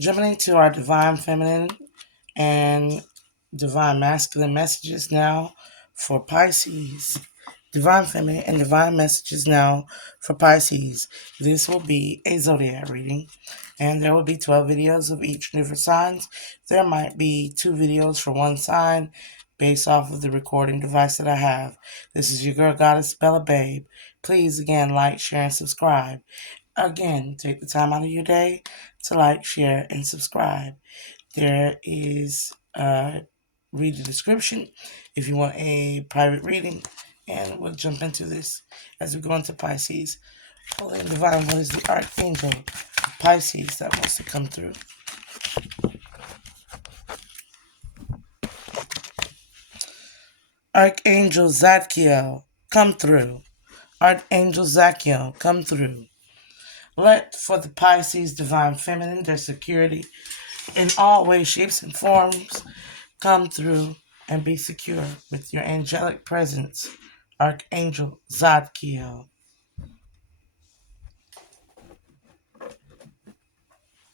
Jumping into our divine feminine and divine masculine messages now for Pisces. Divine feminine and divine messages now for Pisces. This will be a zodiac reading, and there will be 12 videos of each different signs. There might be 2 videos for one sign based off of the recording device that I have. This is your girl goddess Bella Babe. Please again like, share, and subscribe. Again, take the time out of your day to like, share, and subscribe. There is read the description if you want a private reading, and we'll jump into this as we go into Pisces. Holy and Divine, what is the Archangel of Pisces that wants to come through? Archangel Zadkiel, come through. Archangel Zadkiel, come through. Let for the Pisces Divine Feminine their security in all ways, shapes, and forms come through and be secure with your angelic presence, Archangel Zadkiel.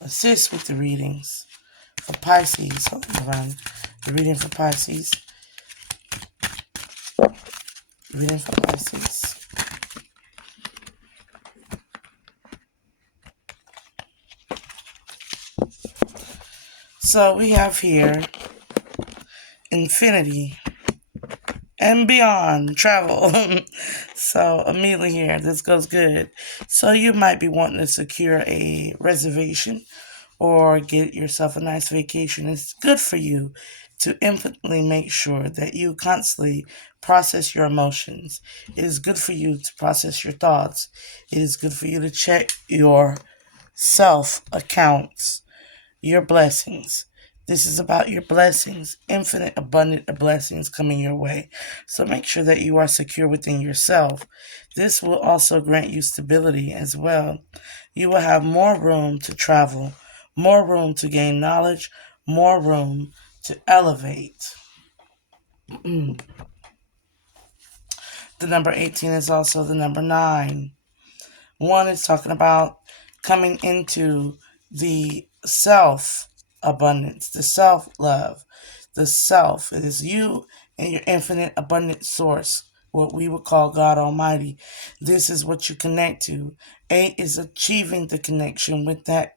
Assist with the readings for Pisces. Hold on, the reading for Pisces. Reading for Pisces. So we have here infinity and beyond travel. So immediately here, this goes good. So you might be wanting to secure a reservation or get yourself a nice vacation. It's good for you to infinitely make sure that you constantly process your emotions. It is good for you to process your thoughts. It is good for you to check your self accounts, your blessings. This is about your blessings, infinite, abundant blessings coming your way. So make sure that you are secure within yourself. This will also grant you stability as well. You will have more room to travel, more room to gain knowledge, more room to elevate. The number 18 is also the number 9. 1 is talking about coming into the self abundance, the self love, the self. It is you and your infinite abundant source, what we would call God Almighty. This is what you connect to. 8 is achieving the connection with that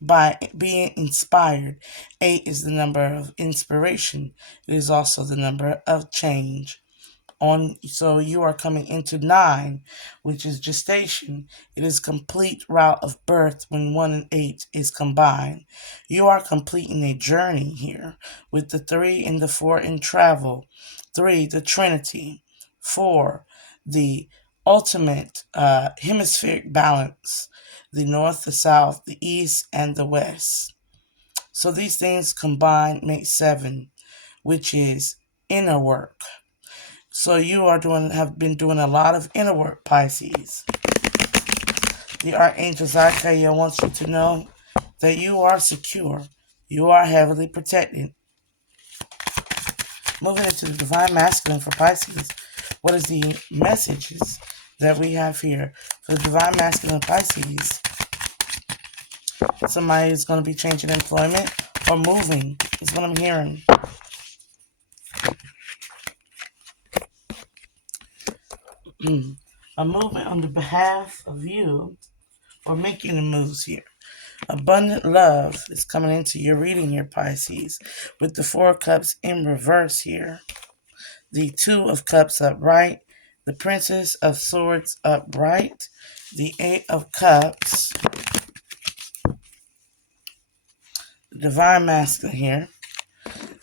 by being inspired. 8 is the number of inspiration. It is also the number of change. So you are coming into 9, which is gestation. It is complete route of birth when 1 and 8 is combined. You are completing a journey here with the 3 and the 4 in travel. 3, the Trinity. 4, the ultimate hemispheric balance, the north, the south, the east, and the west. So these things combined make 7, which is inner work. So you have been doing a lot of inner work, Pisces. The Archangel Zadkiel wants you to know that you are secure. You are heavily protected. Moving into the Divine Masculine for Pisces. What is the messages that we have here for the Divine Masculine Pisces? Somebody is going to be changing employment or moving is what I'm hearing. A movement on the behalf of you or making the moves here. Abundant love is coming into your reading here, Pisces, with the 4 cups in reverse here. The 2 of cups upright, the Princess of Swords upright, the 8 of cups, the Divine Masculine here,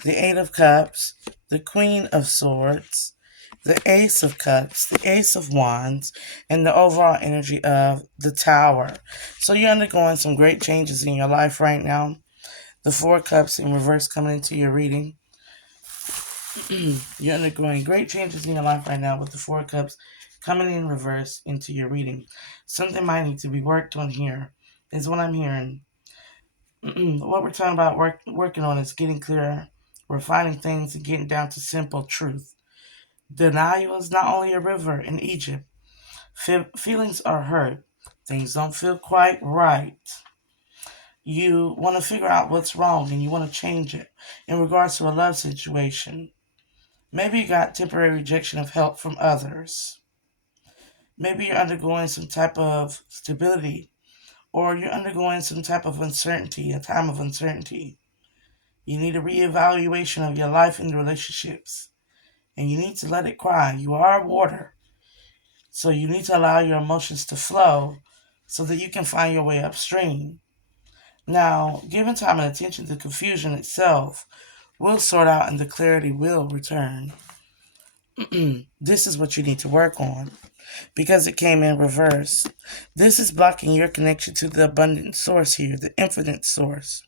the 8 of cups, the Queen of Swords, the Ace of Cups, the Ace of Wands, and the overall energy of the Tower. So you're undergoing some great changes in your life right now. The 4 cups in reverse coming into your reading. You're undergoing great changes in your life right now with the 4 cups coming in reverse into your reading. Something might need to be worked on here is what I'm hearing. What we're talking about working on is getting clearer, refining things, and getting down to simple truth. The Nile is not only a river in Egypt. Feelings are hurt. Things don't feel quite right. You want to figure out what's wrong and you want to change it in regards to a love situation. Maybe you got temporary rejection of help from others. Maybe you're undergoing some type of stability, or you're undergoing some type of uncertainty, a time of uncertainty. You need a reevaluation of your life and relationships, and you need to let it cry. You are water, so you need to allow your emotions to flow so that you can find your way upstream. Now, given time and attention, the confusion itself will sort out and the clarity will return. This is what you need to work on because it came in reverse. This is blocking your connection to the abundant source here, the infinite source.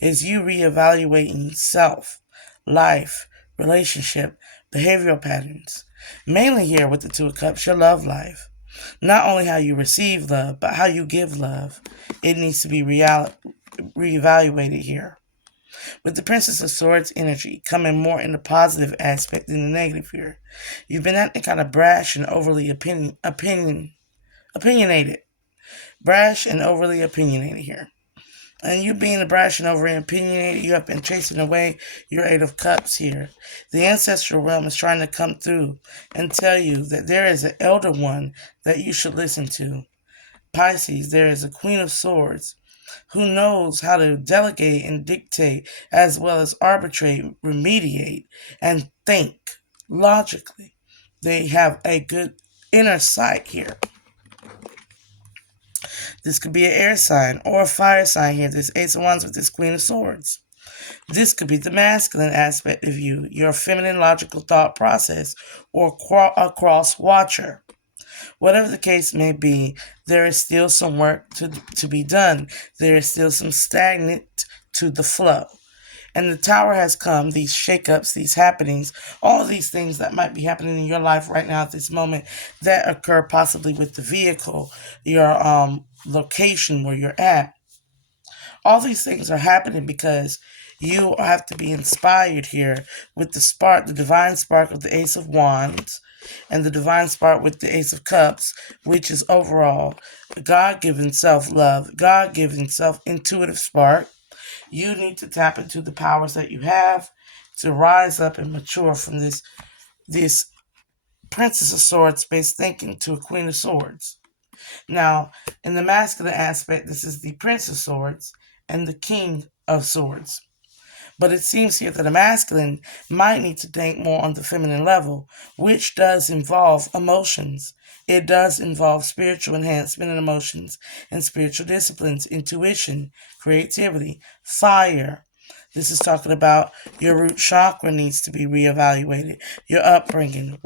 Is you reevaluating self, life, relationship, behavioral patterns. Mainly here with the Two of Cups, your love life. Not only how you receive love, but how you give love. It needs to be reevaluated here. With the Princess of Swords energy coming more in the positive aspect than the negative here. You've been acting kind of brash and overly opinionated. Brash and overly opinionated here. And you being a brash and overly opinionated, you have been chasing away your Eight of Cups here. The ancestral realm is trying to come through and tell you that there is an elder one that you should listen to. Pisces, there is a Queen of Swords who knows how to delegate and dictate as well as arbitrate, remediate, and think logically. They have a good inner sight here. This could be an air sign or a fire sign here. This Ace of Wands with this Queen of Swords. This could be the masculine aspect of you, your feminine logical thought process, or a cross watcher. Whatever the case may be, there is still some work to be done. There is still some stagnant to the flow. And the Tower has come, these shakeups, these happenings, all of these things that might be happening in your life right now at this moment that occur possibly with the vehicle, your location where you're at. All these things are happening because you have to be inspired here with the spark, the divine spark of the Ace of Wands and the divine spark with the Ace of Cups, which is overall God-given self-love, God-given self-intuitive spark. You need to tap into the powers that you have to rise up and mature from this Princess of Swords based thinking to a Queen of Swords. Now, in the masculine aspect, this is the Prince of Swords and the King of Swords. But it seems here that a masculine might need to think more on the feminine level, which does involve emotions. It does involve spiritual enhancement and emotions and spiritual disciplines, intuition, creativity, fire. This is talking about your root chakra needs to be reevaluated, your upbringing,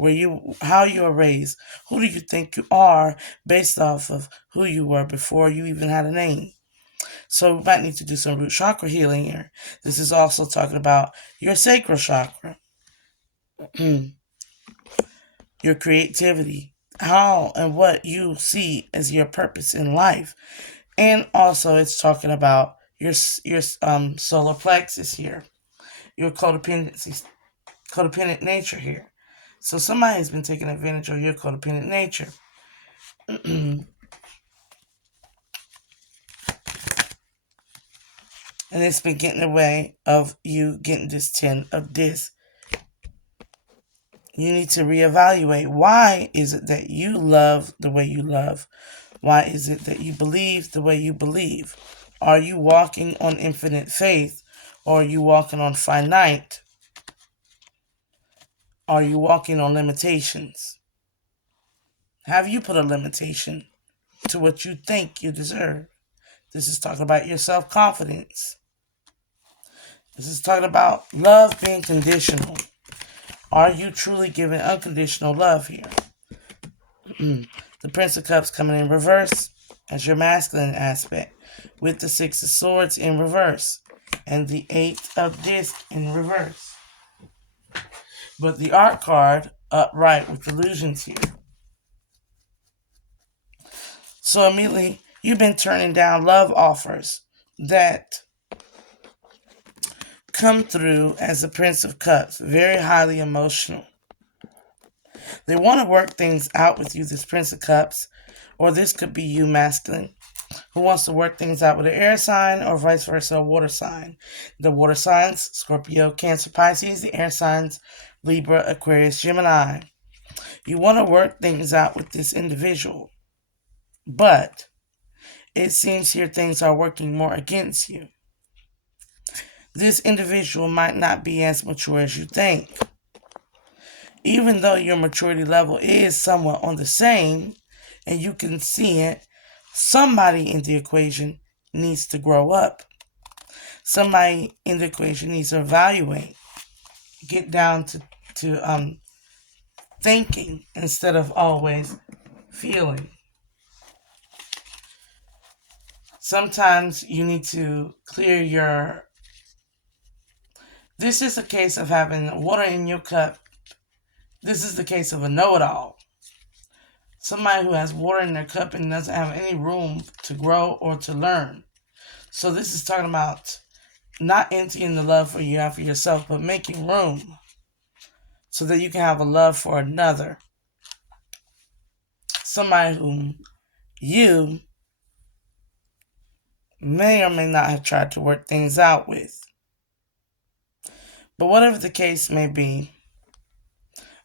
how you were raised, who do you think you are based off of who you were before you even had a name. So we might need to do some root chakra healing here. This is also talking about your sacral chakra, your creativity, how and what you see as your purpose in life. And also it's talking about your solar plexus here, your codependent nature here. So somebody has been taking advantage of your codependent nature. And it's been getting in the way of you getting this 10 of this. You need to reevaluate. Why is it that you love the way you love? Why is it that you believe the way you believe? Are you walking on infinite faith? Or are you walking on finite? Are you walking on limitations? Have you put a limitation to what you think you deserve? This is talking about your self-confidence. This is talking about love being conditional. Are you truly giving unconditional love here? The Prince of Cups coming in reverse as your masculine aspect, with the Six of Swords in reverse and the Eight of Discs in reverse. But the Art card upright with illusions here. So immediately, you've been turning down love offers that come through as the Prince of Cups, very highly emotional. They want to work things out with you, this Prince of Cups, or this could be you masculine. who wants to work things out with an air sign or vice versa, a water sign. The water signs, Scorpio, Cancer, Pisces. The air signs, Libra, Aquarius, Gemini. You want to work things out with this individual, but it seems here things are working more against you. This individual might not be as mature as you think. Even though your maturity level is somewhat on the same, and you can see it, somebody in the equation needs to grow up. Somebody in the equation needs to evaluate, get down to thinking instead of always feeling. Sometimes you need to clear your... This is a case of having water in your cup. This is the case of a know-it-all. Somebody who has water in their cup and doesn't have any room to grow or to learn. So this is talking about not emptying the love for you have for yourself, but making room so that you can have a love for another. Somebody whom you may or may not have tried to work things out with. But whatever the case may be,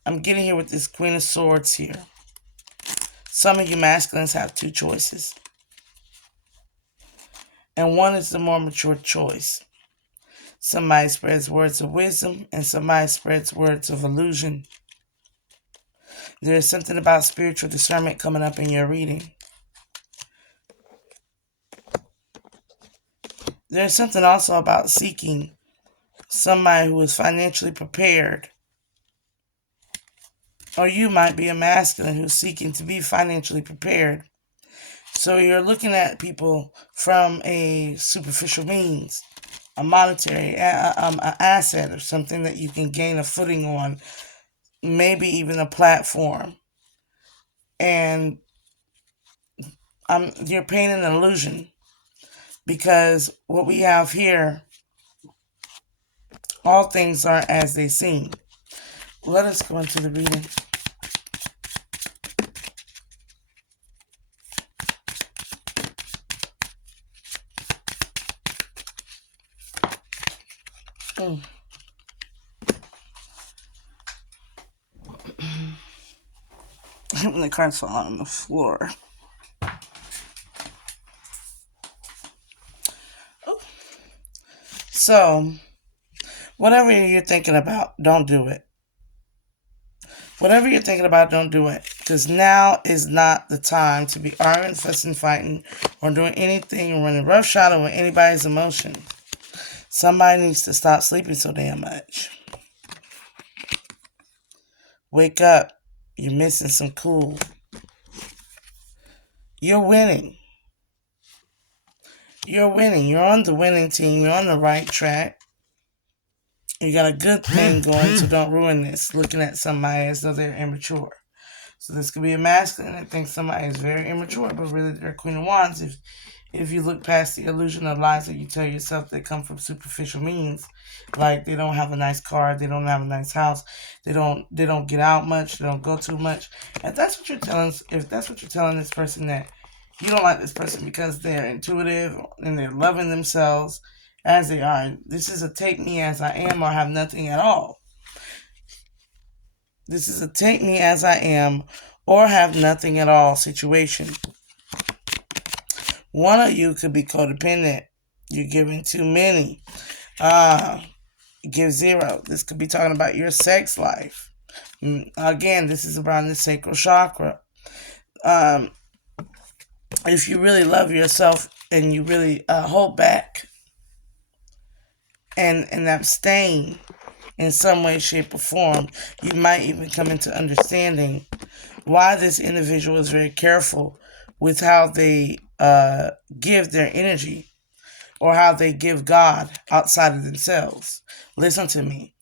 I'm getting here with this Queen of Swords here. Some of you masculines have two choices. And one is the more mature choice. Somebody spreads words of wisdom and somebody spreads words of illusion. There is something about spiritual discernment coming up in your reading. There's something also about seeking somebody who is financially prepared. Or you might be a masculine who's seeking to be financially prepared. So you're looking at people from a superficial means, a monetary an asset or something that you can gain a footing on, maybe even a platform. And you're painting an illusion, because what we have here, all things aren't as they seem. Let us go into the reading. The cards fall on the floor. So, whatever you're thinking about, don't do it. Whatever you're thinking about, don't do it. Because now is not the time to be arguing, fussing, fighting, or doing anything, running roughshod with anybody's emotion. Somebody needs to stop sleeping so damn much. Wake up. You're missing some cool. You're winning. You're winning. You're on the winning team. You're on the right track. You got a good thing going, so don't ruin this. Looking at somebody as though they're immature. So this could be a masculine that thinks somebody is very immature, but really they're Queen of Wands. If you look past the illusion of lies that you tell yourself that come from superficial means, like they don't have a nice car, they don't have a nice house, they don't get out much, they don't go too much. If that's what you're telling this person, that you don't like this person because they're intuitive and they're loving themselves as they are, this is a take me as I am or have nothing at all. This is a take me as I am or have nothing at all situation. One of you could be codependent. You're giving too many. Give zero. This could be talking about your sex life. Again, this is around the sacral chakra. If you really love yourself and you really hold back and abstain in some way, shape, or form, you might even come into understanding why this individual is very careful with how they give their energy or how they give God outside of themselves. Listen to me.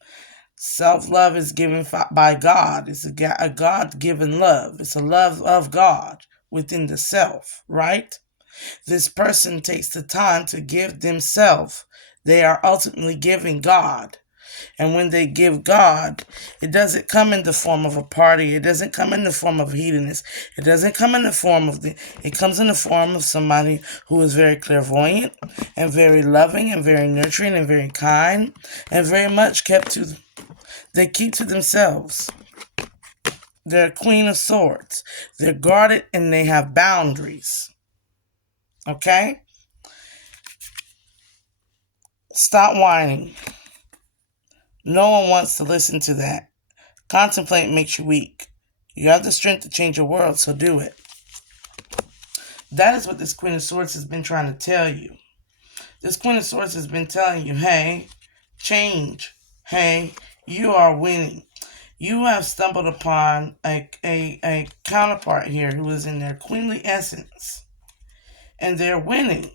Self-love is given by God. It's a God-given love. It's a love of God within the self, right? This person takes the time to give themselves. They are ultimately giving God. And when they give God, it doesn't come in the form of a party. It doesn't come in the form of hedonist. It doesn't come in the form of it comes in the form of somebody who is very clairvoyant and very loving and very nurturing and very kind and very much they keep to themselves. They're Queen of Swords. They're guarded and they have boundaries. Okay? Stop whining. No one wants to listen to that. Contemplate makes you weak. You have the strength to change your world, so do it. That is what this Queen of Swords has been trying to tell you. This Queen of Swords has been telling you, hey, change. Hey, you are winning. You have stumbled upon a counterpart here who is in their queenly essence. And they're winning.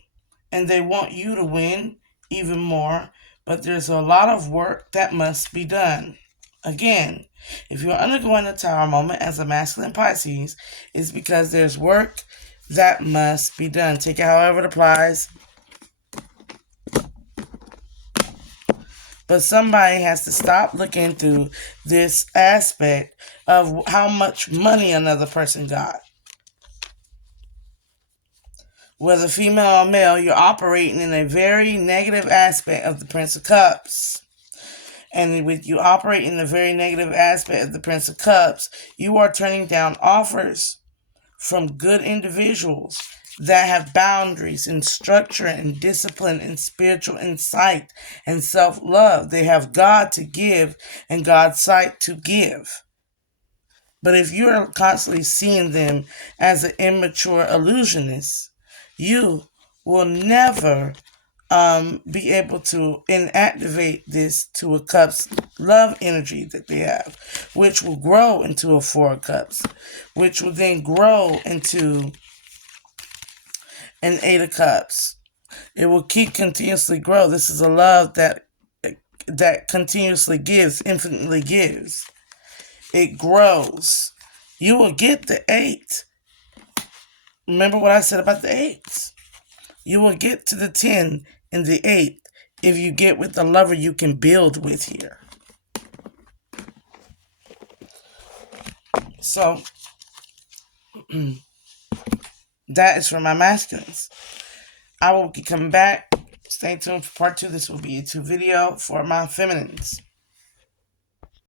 And they want you to win even more. But there's a lot of work that must be done. Again, if you're undergoing a Tower moment as a masculine Pisces, it's because there's work that must be done. Take it however it applies. But somebody has to stop looking through this aspect of how much money another person got. Whether female or male, you're operating in a very negative aspect of the Prince of Cups. And with you operating in a very negative aspect of the Prince of Cups, you are turning down offers from good individuals that have boundaries and structure and discipline and spiritual insight and self-love. They have God to give and God's sight to give. But if you're constantly seeing them as an immature illusionist, you will never be able to inactivate this to a Cups love energy that they have, which will grow into a Four of Cups, which will then grow into an Eight of Cups. It will keep continuously grow. This is a love that continuously gives, infinitely gives. It grows. You will get the 8. Remember what I said about the 8s. You will get to the 10 and the 8 if you get with the lover you can build with here. So, that is for my masculines. I will be coming back. Stay tuned for part 2. This will be a 2 video for my feminines.